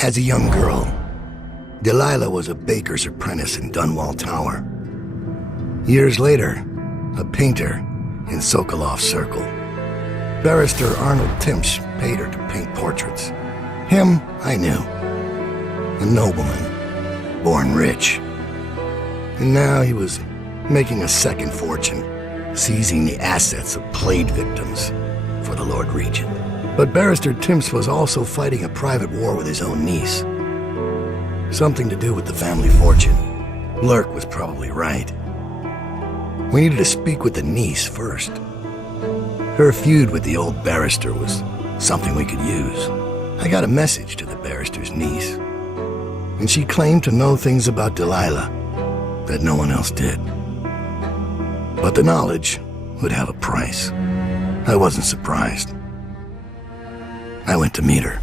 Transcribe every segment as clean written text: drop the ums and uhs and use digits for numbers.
As a young girl, Delilah was a baker's apprentice in Dunwall Tower. Years later, a painter in Sokolov Circle. Barrister Arnold Timsh paid her to paint portraits. Him, I knew. A nobleman, born rich. And now he was making a second fortune, seizing the assets of plague victims for the Lord Regent. But Barrister Timsh was also fighting a private war with his own niece. Something to do with the family fortune. Lurk was probably right. We needed to speak with the niece first. Her feud with the old barrister was something we could use. I got a message to the barrister's niece, and she claimed to know things about Delilah that no one else did. But the knowledge would have a price. I wasn't surprised. I went to meet her.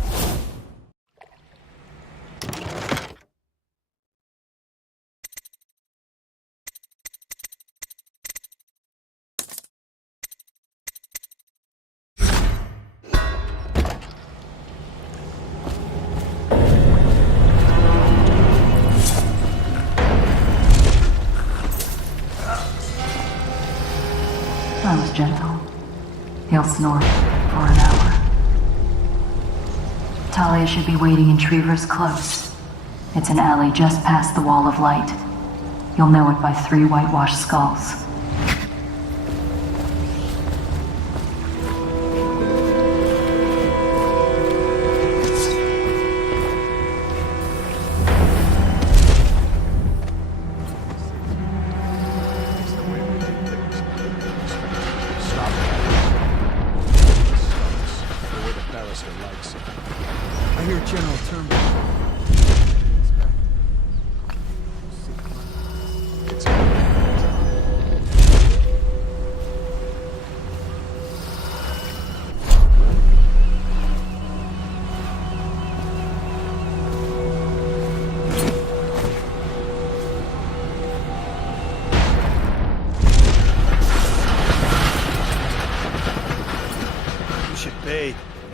I was gentle. He'll snore for an hour. Talia should be waiting in Trevor's Close. It's an alley just past the Wall of Light. You'll know it by 3 whitewashed skulls.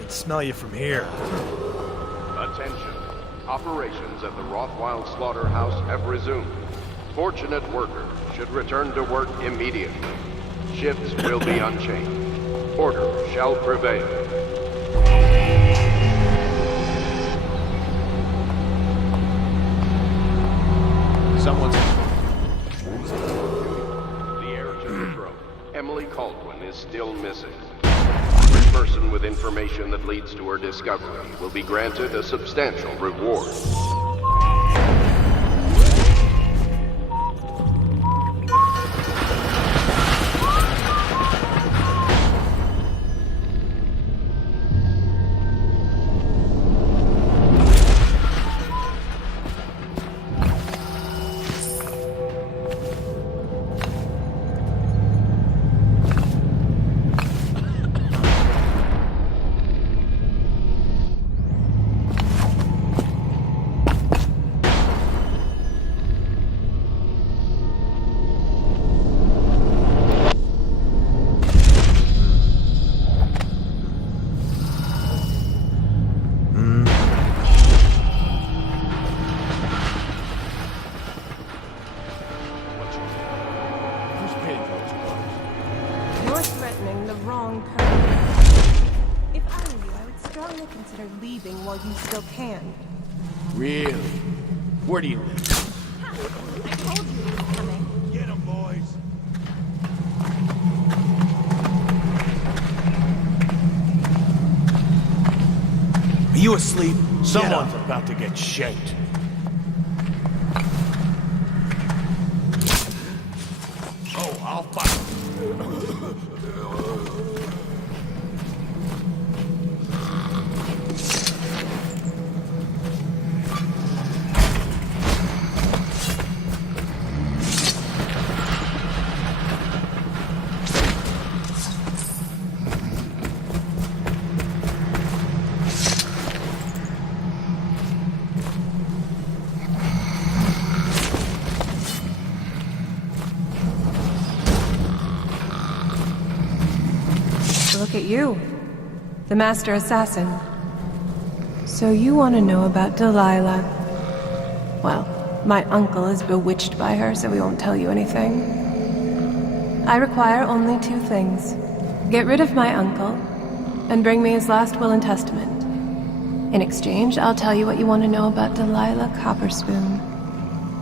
Smell you from here. Attention. Operations at the Rothwild slaughterhouse have resumed. Fortunate workers should return to work immediately. Shifts will be unchanged. Order shall prevail. Someone's... The heir to the throne, Emily Caldwin, is still missing. Every person with information that leads to her discovery will be granted a substantial reward. You still can. Really? Where do you live? I told you he was coming. Get him, boys! Are you asleep? Someone's about to get shanked. Oh, I'll fight. Look at you. The master assassin. So you want to know about Delilah. Well, my uncle is bewitched by her, so we won't tell you anything. I require only 2 things. Get rid of my uncle, and bring me his last will and testament. In exchange, I'll tell you what you want to know about Delilah Copperspoon.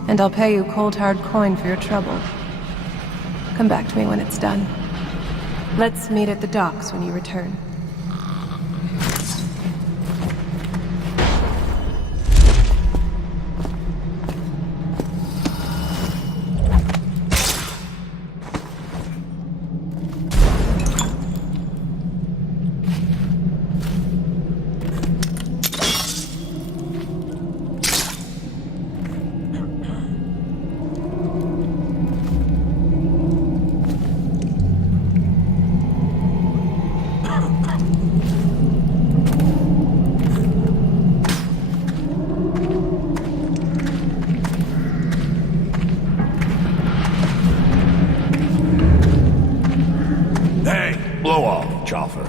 And I'll pay you cold hard coin for your trouble. Come back to me when it's done. Let's meet at the docks when you return. Blow off, Chopper.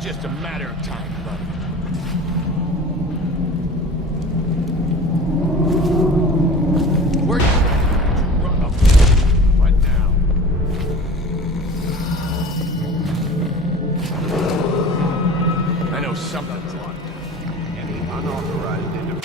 Just a matter of time, buddy. Where you run up right now? I know something's wrong. Any unauthorized individual.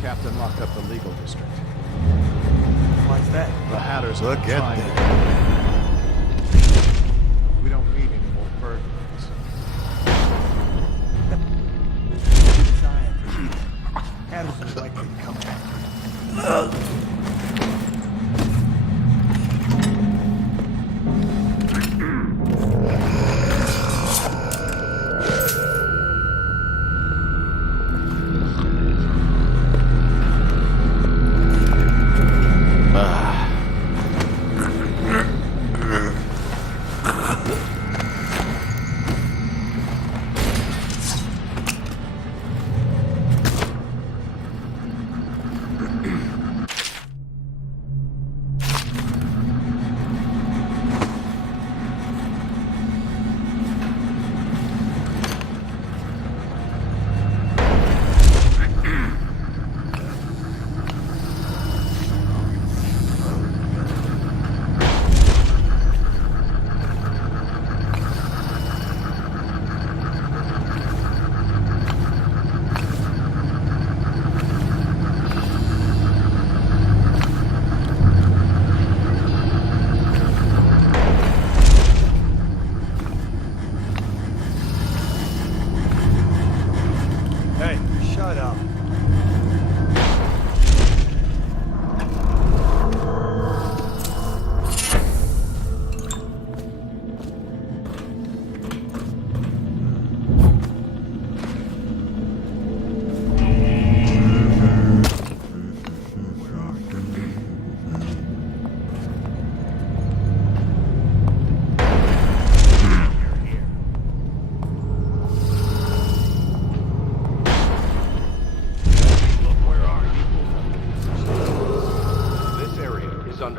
Captain locked up the legal district. Why's that? The Hatters look at that. We don't need any more burglars. Zion. Hatters are likely to come back.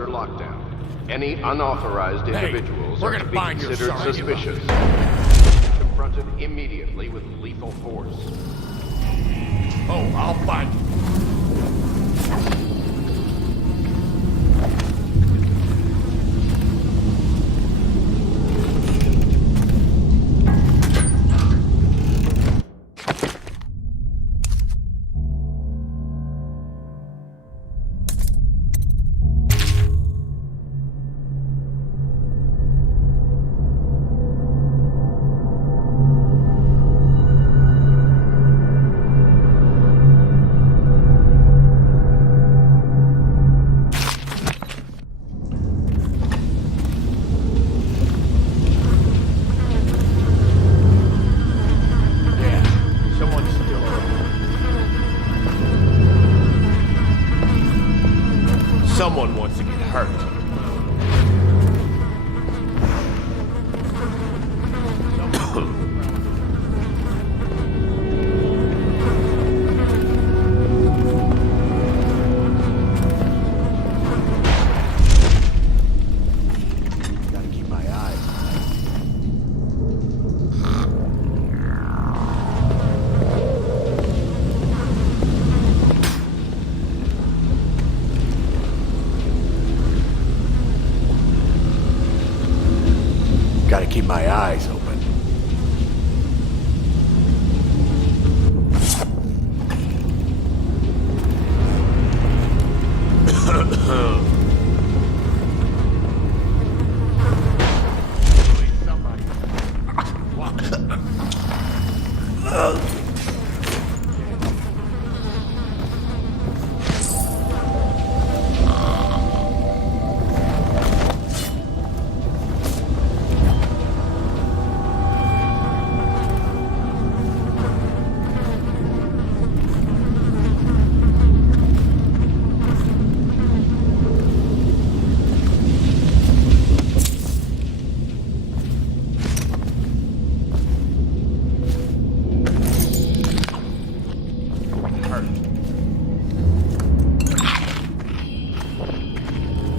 under lockdown. Any unauthorized individuals we're are gonna to be find your considered sorry suspicious. Confronted immediately with lethal force. Oh, I'll find you. Someone wants to get hurt. Gotta keep my eyes. Gotta keep my eyes open.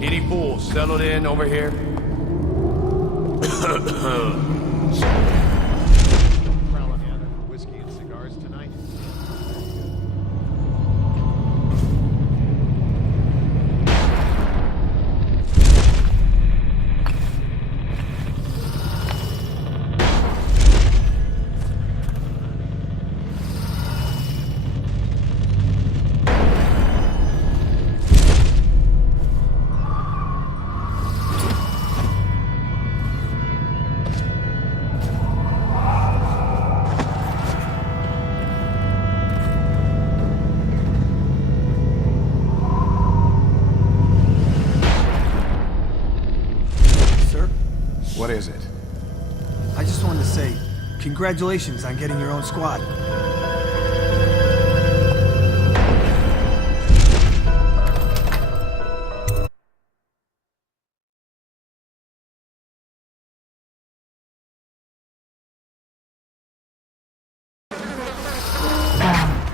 Any fools settled in over here? Prowling out for whiskey and cigars tonight. What is it? I just wanted to say, congratulations on getting your own squad.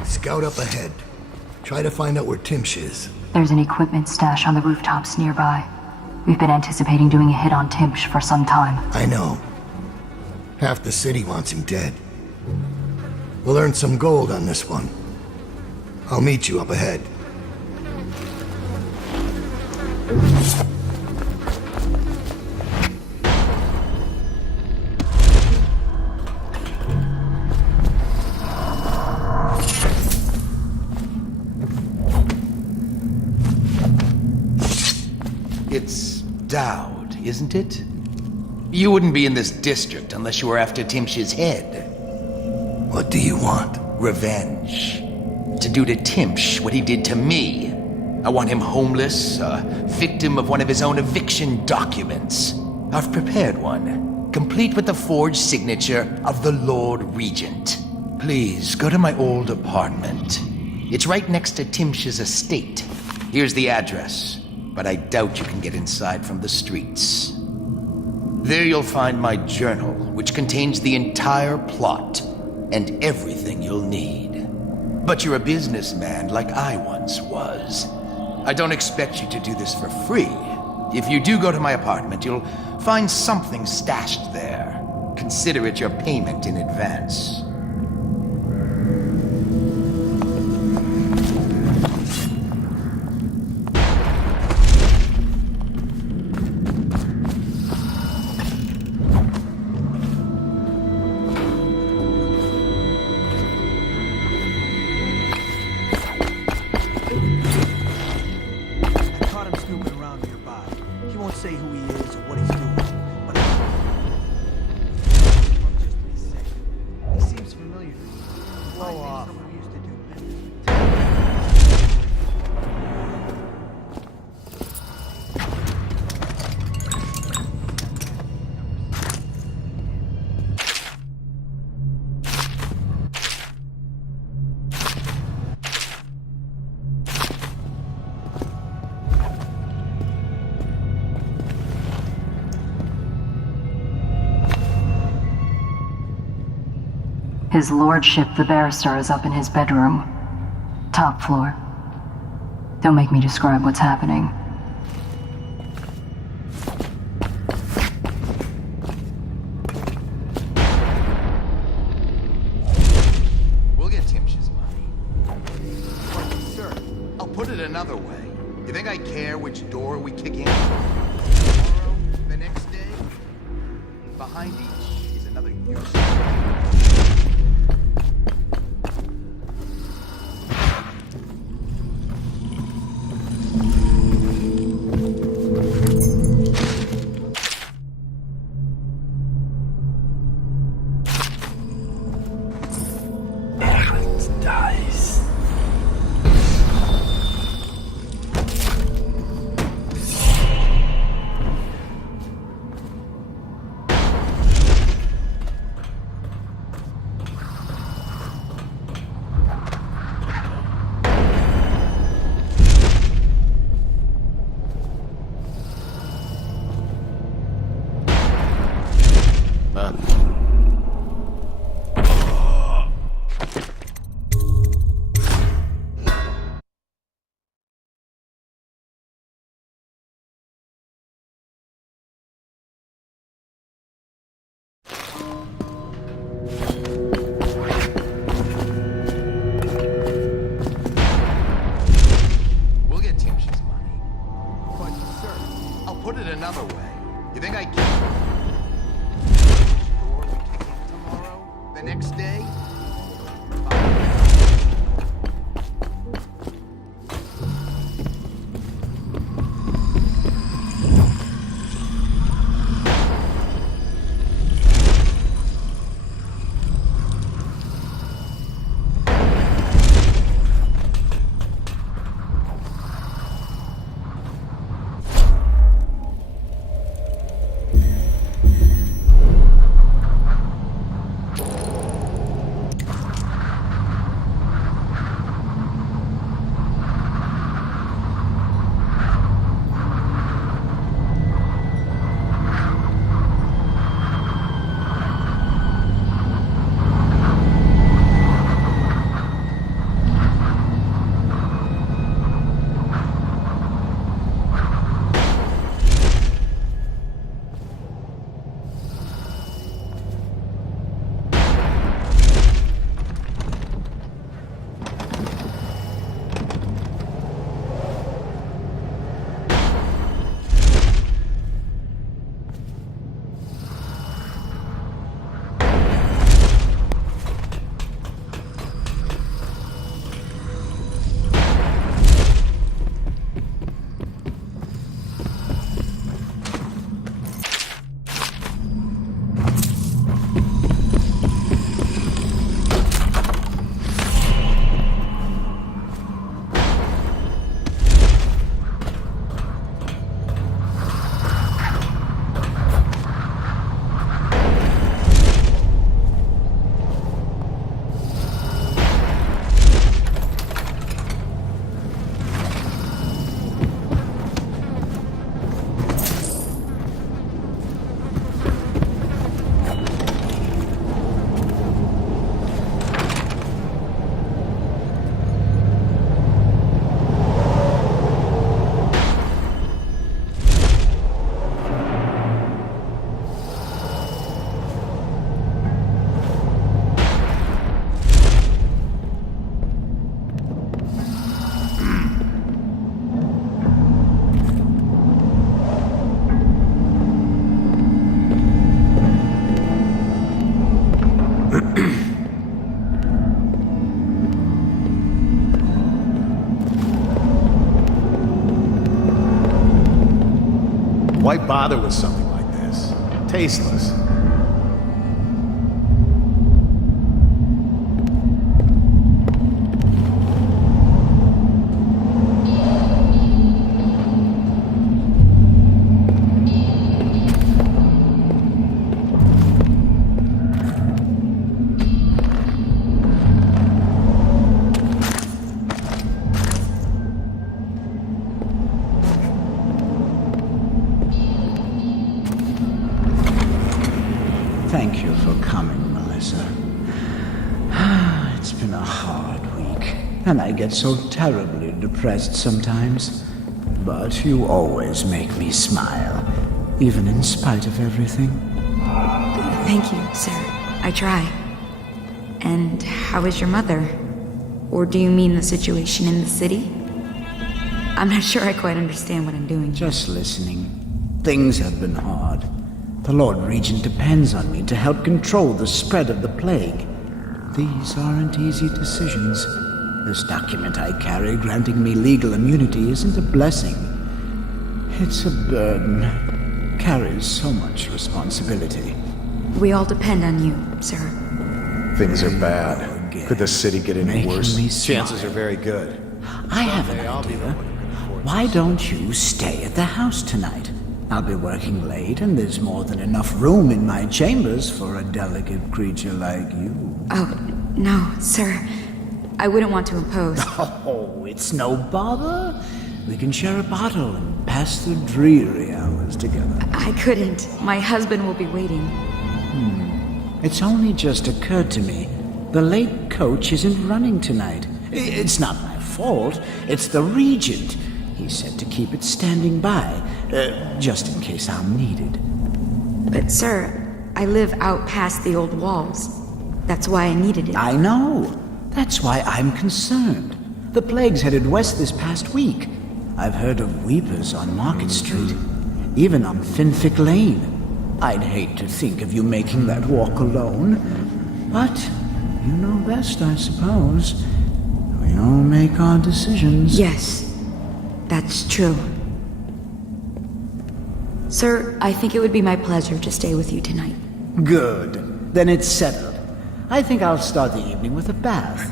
Scout up ahead. Try to find out where Timsh is. There's an equipment stash on the rooftops nearby. We've been anticipating doing a hit on Timsh for some time. I know. Half the city wants him dead. We'll earn some gold on this one. I'll meet you up ahead. It's Dowd, isn't it? You wouldn't be in this district unless you were after Timsh's head. What do you want? Revenge. To do to Timsh what he did to me. I want him homeless, a victim of one of his own eviction documents. I've prepared one, complete with the forged signature of the Lord Regent. Please, go to my old apartment. It's right next to Timsh's estate. Here's the address, but I doubt you can get inside from the streets. There you'll find my journal, which contains the entire plot and everything you'll need. But you're a businessman like I once was. I don't expect you to do this for free. If you do go to my apartment, you'll find something stashed there. Consider it your payment in advance. I caught him snooping around nearby. He won't say who he is or what he's doing, but just to be safe. He seems familiar to me. Blow off. Someone who used to do business. His lordship, the barrister, is up in his bedroom. Top floor. Don't make me describe what's happening. We'll get Timsh's money. Sir, I'll put it another way. You think I care which door we kick in? Tomorrow? The next day? Behind each is another useless. Dice. We'll get Timsh's money. but sir, I'll put it another way. You think I care? Which door we kick in tomorrow? The next day? Why bother with something like this? Tasteless. Thank you for coming, Melissa. It's been a hard week, and I get so terribly depressed sometimes. But you always make me smile, even in spite of everything. Thank you, sir. I try. And how is your mother? Or do you mean the situation in the city? I'm not sure I quite understand what I'm doing. Just listening. Things have been hard. The Lord Regent depends on me to help control the spread of the plague. These aren't easy decisions. This document I carry granting me legal immunity isn't a blessing. It's a burden. Carries so much responsibility. We all depend on you, sir. Things are bad. Could the city get any worse? Chances are very good. I have an idea. Why don't you stay at the house tonight? I'll be working late, and there's more than enough room in my chambers for a delicate creature like you. Oh, no, sir. I wouldn't want to impose. Oh, it's no bother. We can share a bottle and pass the dreary hours together. I couldn't. My husband will be waiting. It's only just occurred to me. The late coach isn't running tonight. It's not my fault. It's the Regent. He said to keep it standing by, just in case I'm needed. But, sir, I live out past the old walls. That's why I needed it. I know. That's why I'm concerned. The plague's headed west this past week. I've heard of weepers on Market Street, even on Finfic Lane. I'd hate to think of you making that walk alone. But you know best, I suppose. We all make our decisions. Yes. That's true. Sir, I think it would be my pleasure to stay with you tonight. Good. Then it's settled. I think I'll start the evening with a bath.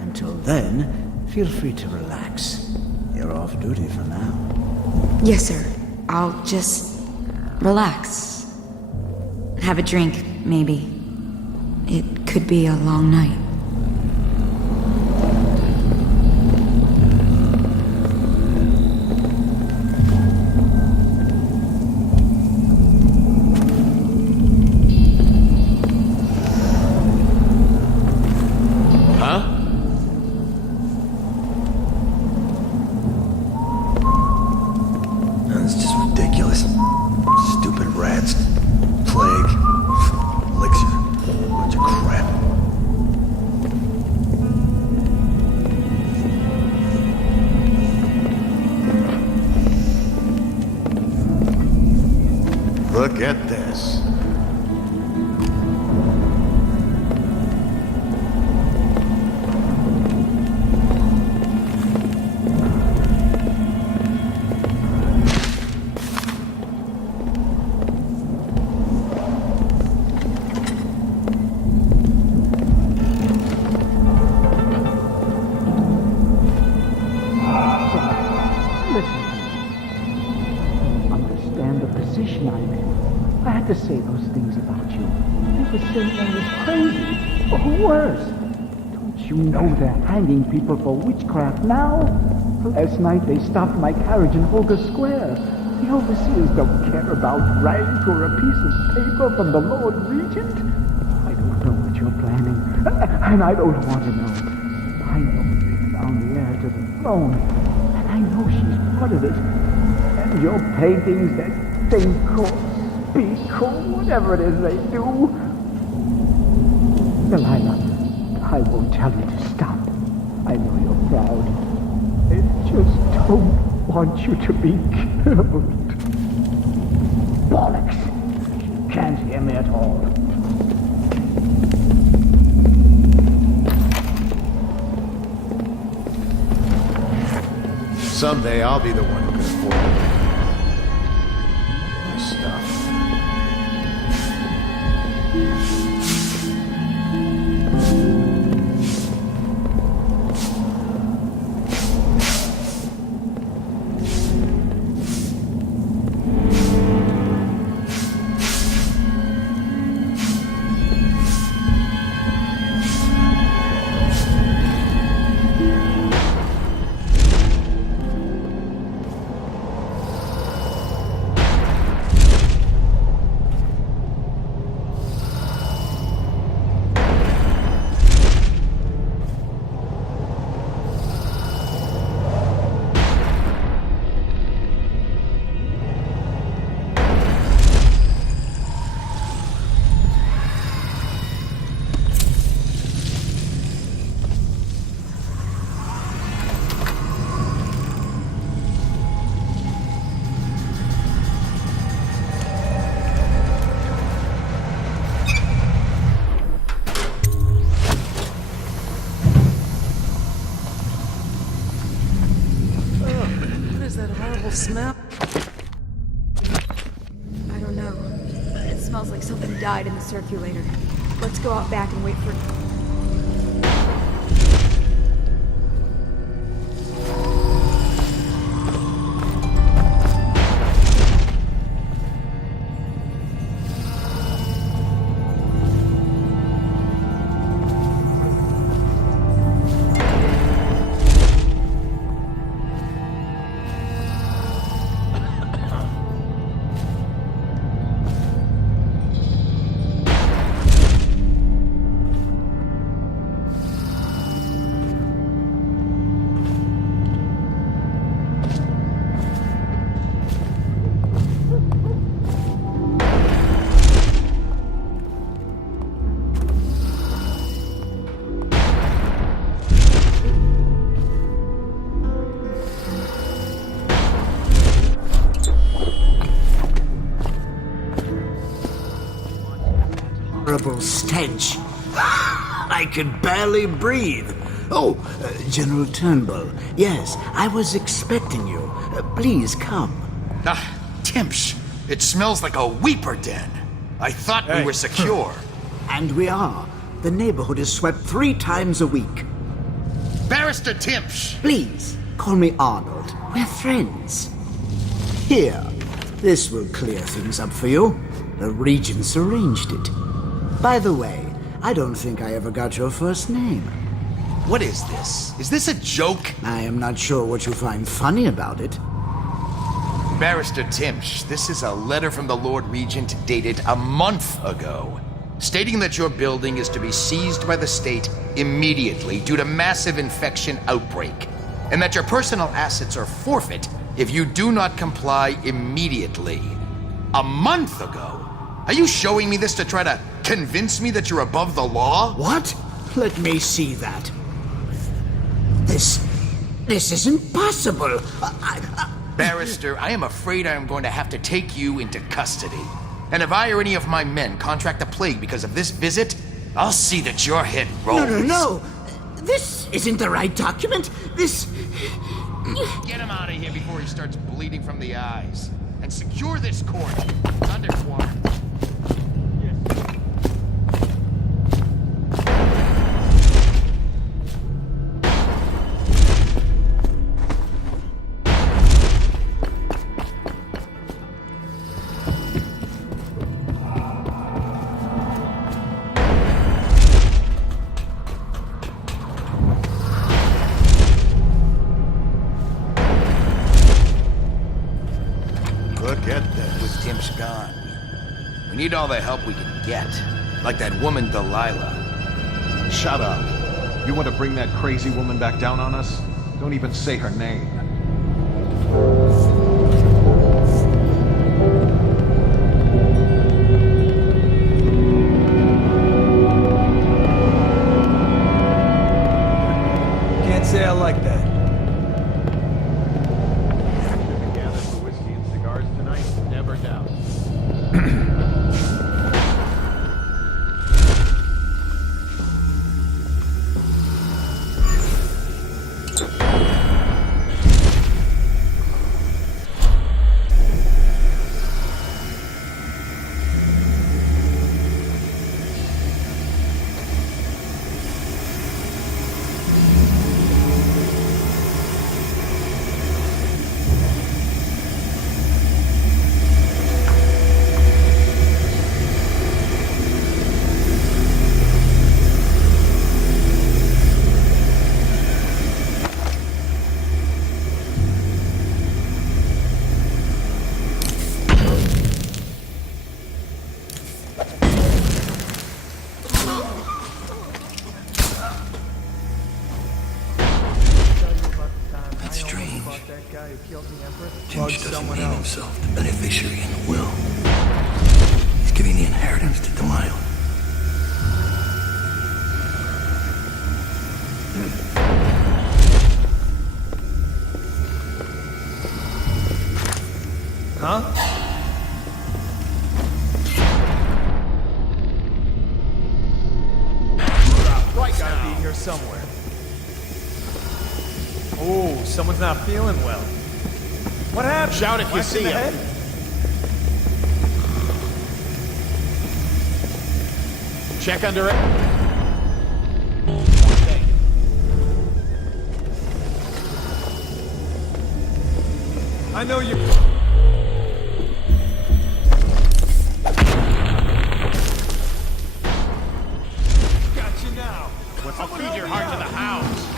Until then, feel free to relax. You're off duty for now. Yes, sir. I'll just relax. Have a drink, maybe. It could be a long night. Look at this. To say those things about you. They were saying I was crazy, or worse. Don't you know they're hanging people for witchcraft now? Last night they stopped my carriage in Holger Square. The overseers don't care about rank or a piece of paper from the Lord Regent. I don't know what you're planning, and I don't want to know. I know they found the heir to the throne, and I know she's part of it. And your paintings that think or speak or whatever it is they do. Delilah, I won't tell you to stop. I know you're proud. I just don't want you to be killed. Bollocks! She can't hear me at all. Someday I'll be the one who can afford it. smell? I don't know. It smells like something died in the circulator. Let's go out back and wait for... Horrible stench. I can barely breathe. Oh, General Turnbull. Yes, I was expecting you. Please come. Ah, Timsh. It smells like a weeper den. I thought we were secure. And we are. The neighborhood is swept 3 times a week. Barrister Timsh! Please, call me Arnold. We're friends. Here, this will clear things up for you. The Regents arranged it. By the way, I don't think I ever got your first name. What is this? Is this a joke? I am not sure what you find funny about it. Barrister Timsh, this is a letter from the Lord Regent dated a month ago, stating that your building is to be seized by the state immediately due to massive infection outbreak, and that your personal assets are forfeit if you do not comply immediately. A month ago? Are you showing me this to try to convince me that you're above the law? What? Let me see that. This isn't possible. Barrister, I am afraid I am going to have to take you into custody. And if I or any of my men contract the plague because of this visit, I'll see that your head rolls. No. This isn't the right document. This... Get him out of here before he starts bleeding from the eyes. And secure this court. It's underwater. We need all the help we can get. Like that woman Delilah. Shut up. You want to bring that crazy woman back down on us? Don't even say her name. Can't say I like that. Gather for whiskey and cigars tonight? Never doubt. Timsh doesn't name himself the beneficiary in the will. He's giving the inheritance to Delilah. Huh? Right, gotta be here somewhere. Oh, someone's not feeling well. What happened? Shout if you see him. Check under it. I know you. Got you now. I'll feed your heart to the hounds.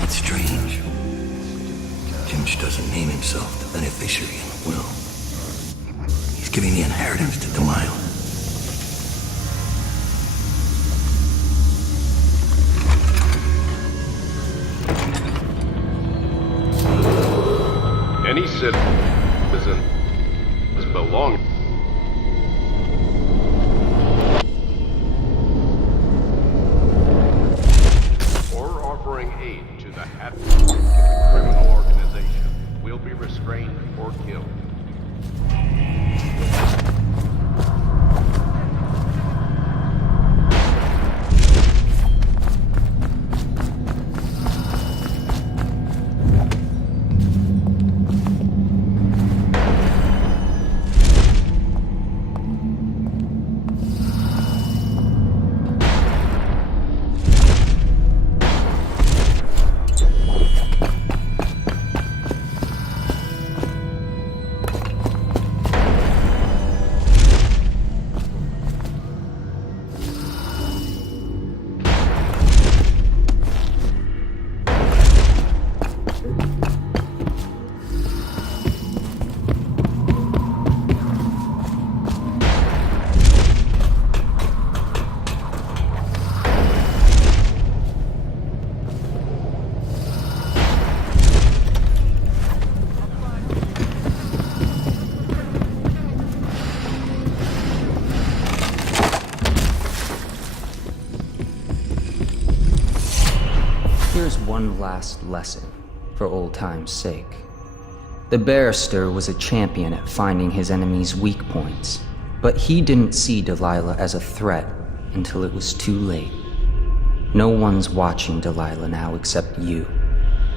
That's strange. Timsh doesn't name himself the beneficiary in the will. He's giving the inheritance to Delilah. Any citizen is belonging. Or offering aid to the criminal organization will be restrained or killed. Here's one last lesson, for old time's sake. The barrister was a champion at finding his enemy's weak points, but he didn't see Delilah as a threat until it was too late. No one's watching Delilah now except you,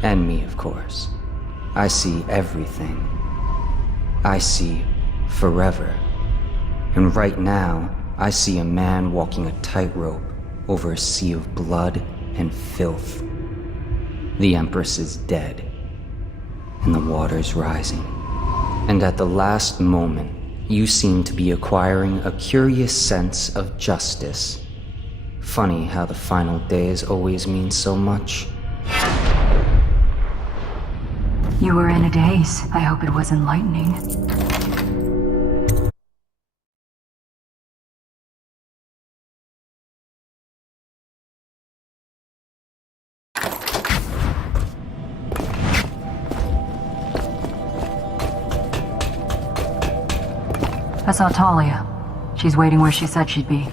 and me, of course. I see everything. I see forever. And right now, I see a man walking a tightrope over a sea of blood and filth. The Empress is dead, and the water's rising. And at the last moment, you seem to be acquiring a curious sense of justice. Funny how the final days always mean so much. You were in a daze. I hope it was enlightening. I saw Talia. She's waiting where she said she'd be.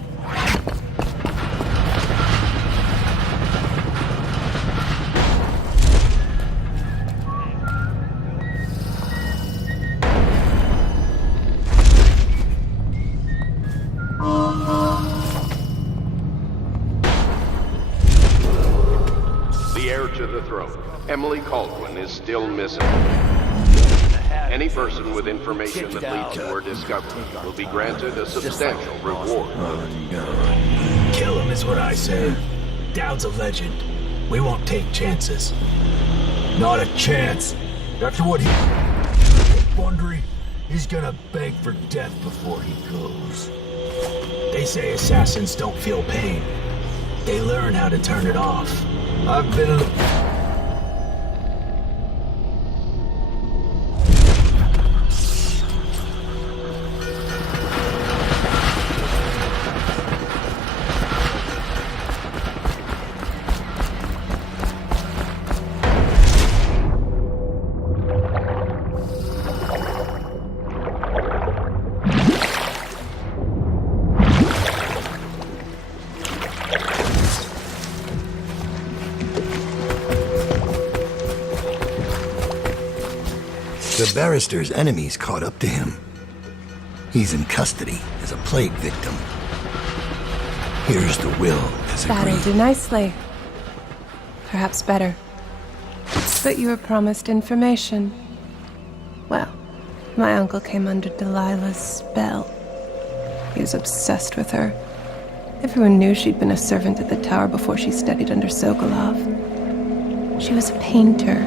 The heir to the throne, Emily Caldwin, is still missing. Any person with information that leads to her discovery will be granted a substantial reward. Kill him is what I say. Dowd's a legend. We won't take chances. Not a chance. After what he did, Bundry, he's gonna beg for death before he goes. They say assassins don't feel pain. They learn how to turn it off. I've been in the... The barrister's enemies caught up to him. He's in custody as a plague victim. Here's the will as That'll agreed. do nicely. Perhaps better. But you were promised information. Well, my uncle came under Delilah's spell. He was obsessed with her. Everyone knew she'd been a servant at the tower before she studied under Sokolov. She was a painter,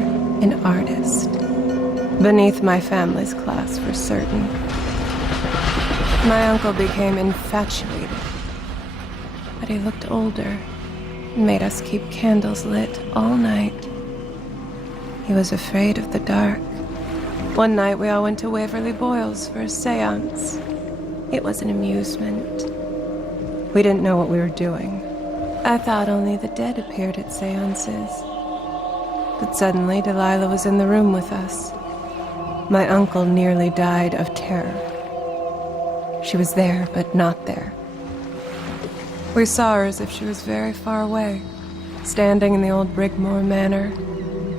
an artist. Beneath my family's class, for certain. My uncle became infatuated. But he looked older and made us keep candles lit all night. He was afraid of the dark. One night we all went to Waverly Boyle's for a seance. It was an amusement. We didn't know what we were doing. I thought only the dead appeared at seances. But suddenly Delilah was in the room with us. My uncle nearly died of terror. She was there, but not there. We saw her as if she was very far away, standing in the old Brigmore Manor,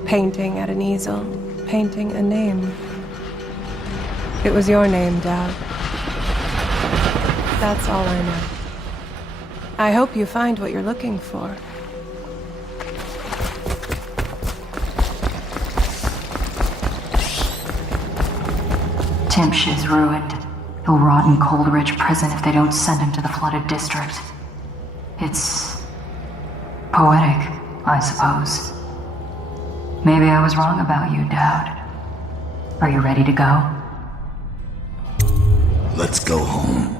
painting at an easel, painting a name. It was your name, Dad. That's all I know. I hope you find what you're looking for. Tymsh is ruined. He'll rot in Coleridge prison if they don't send him to the flooded district. It's poetic, I suppose. Maybe I was wrong about you, Dowd. Are you ready to go? Let's go home.